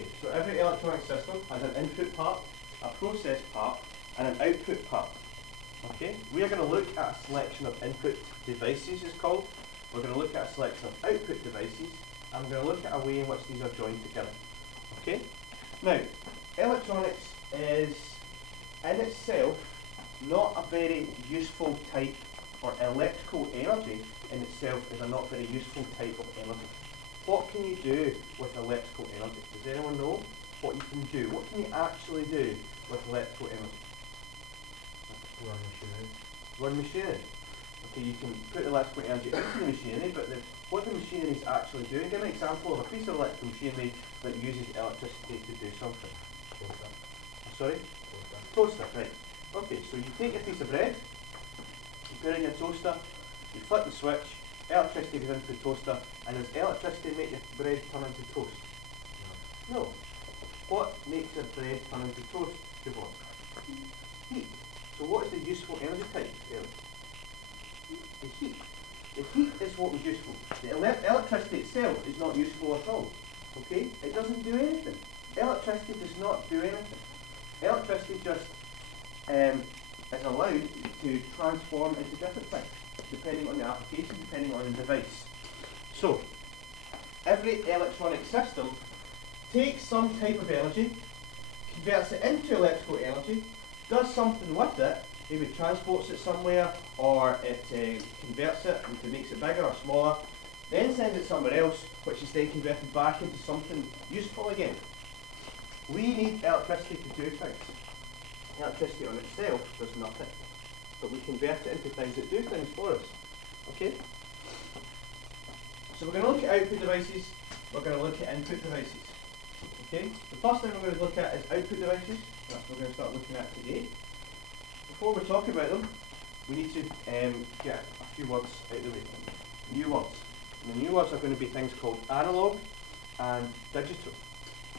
Okay, so every electronic system has an input part, a process part, and an output part. Okay, we are going to look at a selection of input devices, it's called. We're going to look at a selection of output devices, and we're going to look at a way in which these are joined together. Okay? Now, electronics is in itself not a very useful type, or electrical energy in itself is a not very useful type of energy. What can you do with electrical energy? Does anyone know what you can do? What can you actually do with electrical energy? Run machinery. Run machinery. Okay, you can put electrical energy into the machinery, but what the machinery is actually doing, give an example of a piece of electrical machinery that uses electricity to do something. Toaster. Sorry? Toaster, right. Okay, so you take a piece of bread, you put it in your toaster, you flip the switch, electricity goes into the toaster, and does electricity make your bread turn into toast? No. What makes your bread turn into toast, Siobhan? Heat. So what is the useful energy type, Ellie? The heat. The heat is what was useful. The electricity itself is not useful at all. Okay? It doesn't do anything. Electricity does not do anything. Electricity just is allowed to transform into different things, depending on the application, depending on the device. So, every electronic system takes some type of energy, converts it into electrical energy, does something with it, maybe transports it somewhere, or it converts it and makes it bigger or smaller, then sends it somewhere else, which is then converted back into something useful again. We need electricity to do things. Electricity on itself does nothing, but we convert it into things that do things for us. Okay? So we're going to look at output devices, we're going to look at input devices. Okay? The first thing we're going to look at is output devices. That's what we're going to start looking at today. Before we talk about them, we need to get a few words out of the way. New words. And the new words are going to be things called analog and digital.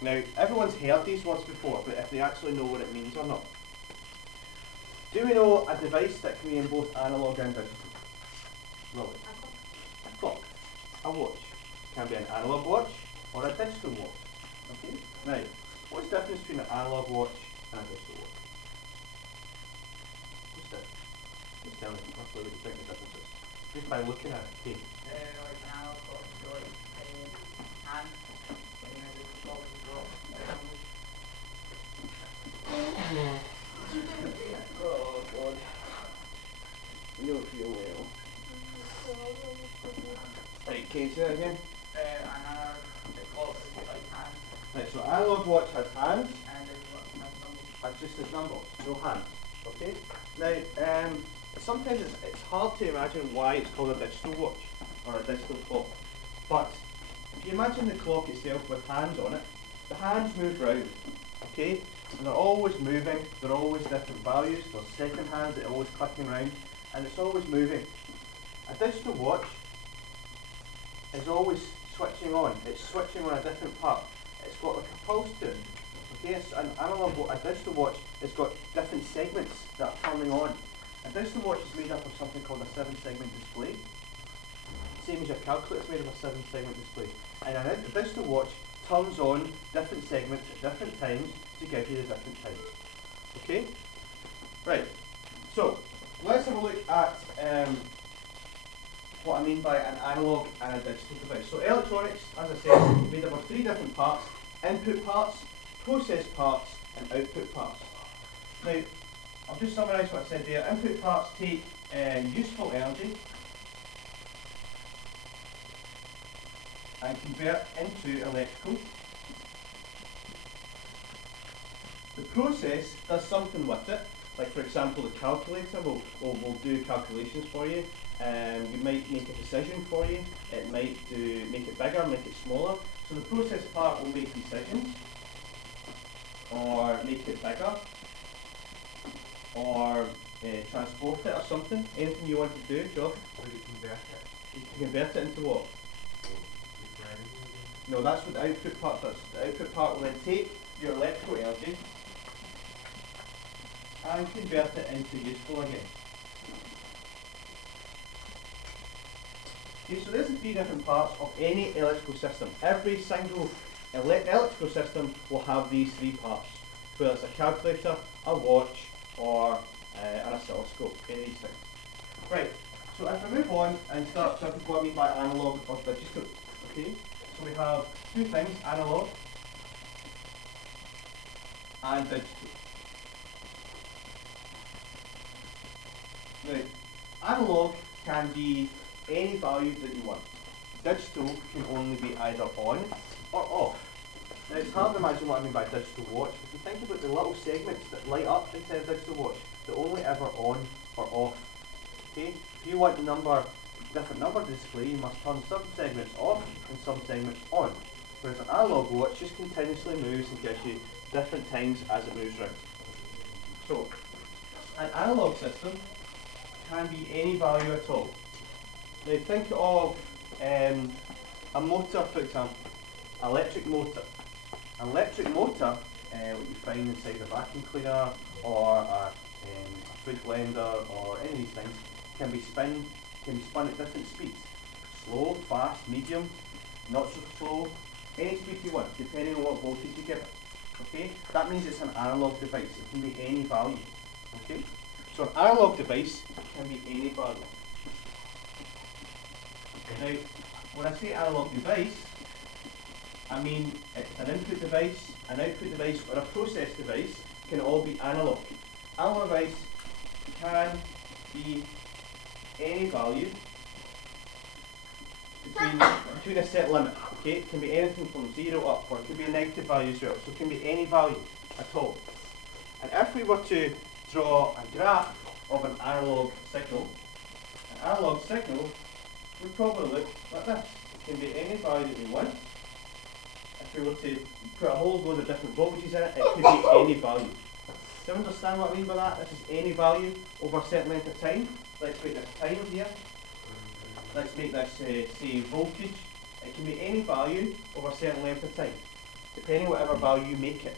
Now, everyone's heard these words before, but if they actually know what it means or not. Do we know a device that can be in both analog and digital? Really? A clock. A watch. Can be an analog watch or a digital watch. Okay? Now, what's the difference between an analog watch and a digital watch? What's that? Just tell me roughly what you think the difference is. Just by looking at it. Okay. Like an analog clock is like hand, when you measure the clock is wrong. Oh God. You don't feel well. Right, can you say that again? Another clock is like hand, Right, so analog watch has hands, and digital watch has numbers. that's just as numbers, no hands. Okay? Now, sometimes it's hard to imagine why it's called a digital watch or a digital clock. But if you imagine the clock itself with hands on it, the hands move round. Okay? And they're always moving, they're always different values, there's second hands that are always clicking round, and it's always moving. A digital watch is always switching on, it's switching on a different part. It's got like a pulse to it. Okay, it's an analog watch, a digital watch has got different segments that are turning on. A digital watch is made up of something called a 7-segment display. Same as your calculator is made of a 7-segment display. And a digital watch turns on different segments at different times to give you the different times. Okay? Right. So, let's have a look at what I mean by an analog and a digital device. So electronics, as I said, is made up of 3 different parts: input parts, process parts, and output parts. Now, I'll just summarise what I said there. Input parts take useful energy and convert into electrical. The process does something with it, like for example the calculator will do calculations for you. You might make a decision for you, it might make it bigger, make it smaller. So the process part will make decisions, or make it bigger, or transport it or something. Anything you want to do, Josh? How do you convert it? You can convert it into what? No, that's what the output part does. The output part will then take your electrical energy and convert it into useful again. Okay, so there's the 3 different parts of any electrical system. Every single electrical system will have these three parts, whether it's a calculator, a watch, or an oscilloscope, any of these things. Right, so if we move on and start talking about what I mean by analog or digital, okay? So we have two things, analog and digital. Now, analog can be any value that you want. Digital can only be either on or off. Now it's hard to imagine what I mean by digital watch. If you think about the little segments that light up inside a digital watch, they're only ever on or off. Okay? If you want different number to display, you must turn some segments off and some segments on. Whereas an analog watch just continuously moves and gives you different times as it moves round. So, an analog system can be any value at all. Now think of a motor, for example, electric motor. An electric motor, what you find inside a vacuum cleaner or a food blender or any of these things, can be spun at different speeds. Slow, fast, medium, not so slow, any speed you want, depending on what voltage you give it. Okay? That means it's an analog device. It can be any value. Okay? So an analog device can be any value. Now, when I say analog device, I mean it's an input device, an output device, or a process device can all be analog. Analog device can be any value between a set limit. Okay, it can be anything from 0 up, or it could be a negative value as well. So it can be any value at all. And if we were to draw a graph of an analog signal would probably look like this. It can be any value that we want. If we were to put a whole load of different voltages in it, it could be any value. Do you understand what I mean by that? This is any value over a certain length of time. Let's make this time here. Let's make this, say, voltage. It can be any value over a certain length of time, depending on whatever value you make it.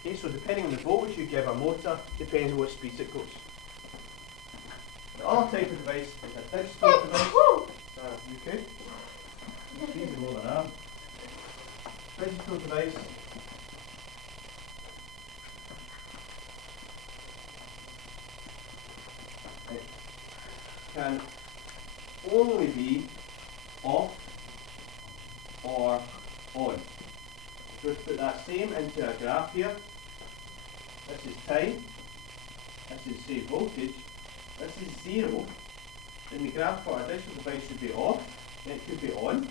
Okay, so depending on the voltage you give a motor, depends on what speeds it goes. The other type of device is a digital device. You could? Easy more than that. Digital device. It can only be off or on. So let's put that same into a graph here. This is time. This is, say, voltage. This is 0. Then the graph for a digital device should be off. Then it could be on.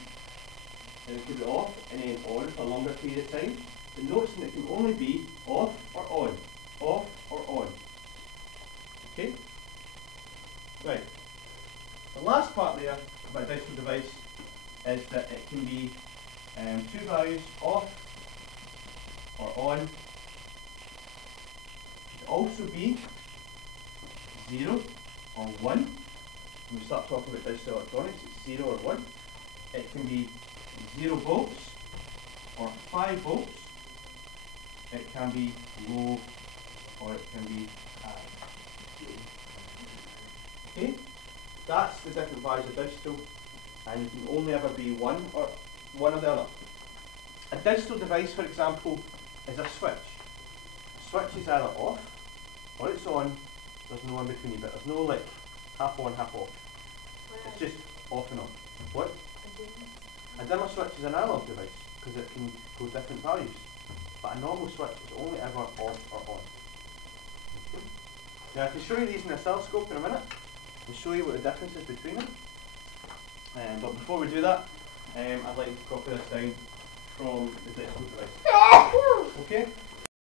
Then it could be off and then on for a longer period of time. But notice that it can only be off or on. Off or on. Okay? Right. The last part there of a digital device is that it can be two values, off or on. It can also be 0 or 1. When we start talking about digital electronics, it's 0 or 1. It can be 0 volts or 5 volts. It can be low or it can be high. Okay? That's the different values of digital, and you can only ever be one or the other. A digital device, for example, is a switch. A switch is either off or it's on. There's no in between, but there's no like half on, half off. It's just off and on. What? A dimmer switch is an analog device because it can go different values. But a normal switch is only ever off or on. Okay. Now I can show you these in a oscilloscope in a minute. I'll show you what the difference is between them. But before we do that, I'd like to copy this down from the digital device. Okay?